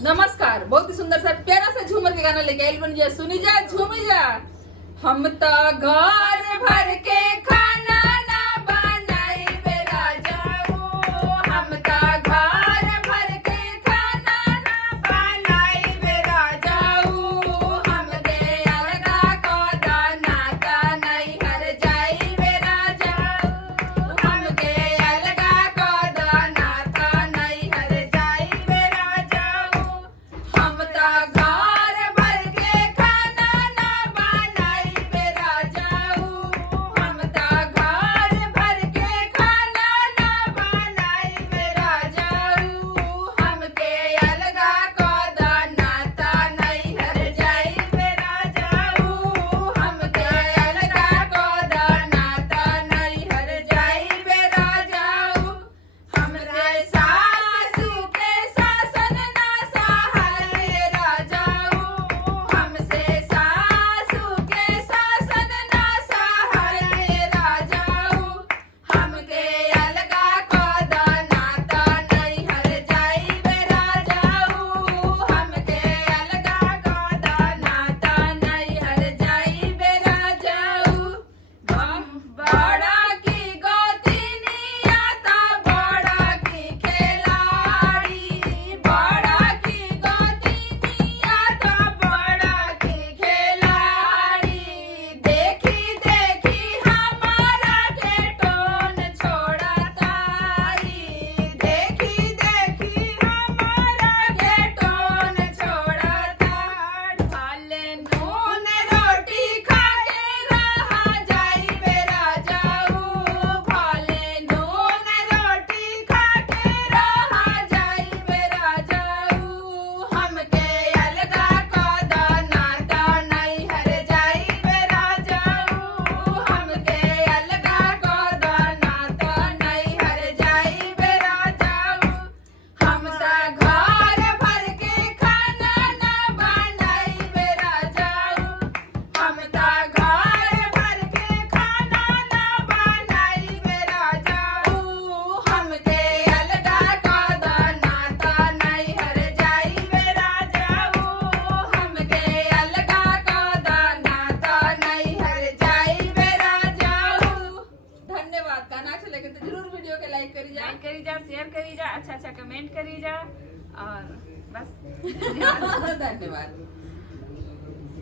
नमस्कार। बहुत ही सुंदर सा प्यारा सा झूमर के गाना लेके आइल बन जा, सुनी जा, झूमी जा। हम तो घर भर के खाना ना बनाई बे राजाओ, हम तो घर भर के खाना ना बनाई बे राजाओ, हम दे अलगा को दाना का नहीं हर जाई बे राजाओ, हम दे अलगा को दाना का नहीं हर जाई बे राजाओ, हम तो घर भर के खाना ना बनाई बे राजाओ, हम तो घर भर के खाना ना बनाई बे राजाओ, हमके अलगा को दाना ता नहीं हर जाई बे राजाओ, हमके अलगा को दाना ता नहीं हर जाई बे राजाओ, हमरे सासू के शासन ना सहल रे राजाओ, हमसे सासू के शासन ना सहल रे राजाओ, हमके अलगा को दाना ता नहीं हर जाई बे राजाओ, हमके अलगा को दाना ता नहीं हर जाई बे राजाओ, हम बड़ा की गोतिनिया ता बड़ा की खिलाड़ी, बड़ा की गोतिनिया ता बड़ा की खिलाड़ी, देखी देखी हमारा के टोन छोड़ा तारी, देखी देखी हमारा के टोन छोड़ा तार, भाले नून रोटी खा के रहा जाई बे राजाओ, भाले नून रोटी खा के रहा जाई बे राजाओ, हमके अलगा को दाना ता नहीं हर जाई बे राजाओ, हमके अलगा को दाना ता नहीं हर जाई बे राजाओ, हमसा घर भर के खाना ना बनाई बे राजाओ, हम ता घर भर के खाना ना बनाई बे राजाओ, हमके अलगा को दाना ता नहीं हर जाई बे राजाओ, हमके अलगा को दाना ता नहीं हर जाई बे राजाओ। धन्यवाद। गाना अच्छा लगे तो जरूर वीडियो के लाइक करी जा, शेयर करी जा, अच्छा अच्छा कमेंट करी जा और बस धन्यवाद।